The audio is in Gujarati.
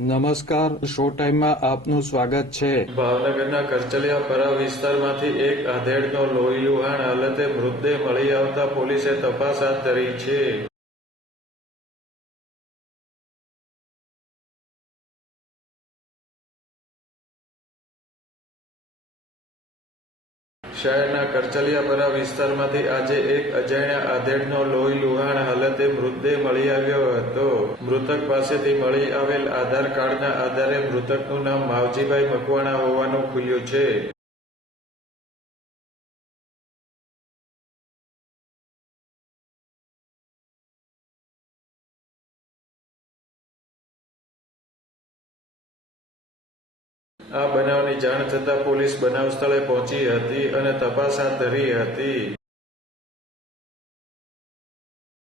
નમસ્કાર, શો ટાઈમમાં આપનું સ્વાગત છે. ભાવનગરના કરચલિયાપરા વિસ્તારમાંથી એક આધેડનો લોહીલુહાણ હાલતે મૃતદેહ મળી આવતા પોલીસે તપાસ હાથ ધરી છે. શહેરના કરચલિયાપરા વિસ્તારમાંથી આજે એક અજાણ્યા આધેડનો લોહી લુહાણ હાલતે મૃતદેહ મળી આવ્યો હતો. મૃતક પાસેથી મળી આવેલ આધાર કાર્ડના આધારે મૃતકનું નામ માવજીભાઈ મકવાણા હોવાનું ખુલ્યું છે. આ બનાવની જાણ થતાં પોલીસ બનાવ સ્થળે પહોંચી હતી અને તપાસ હાથ ધરી હતી.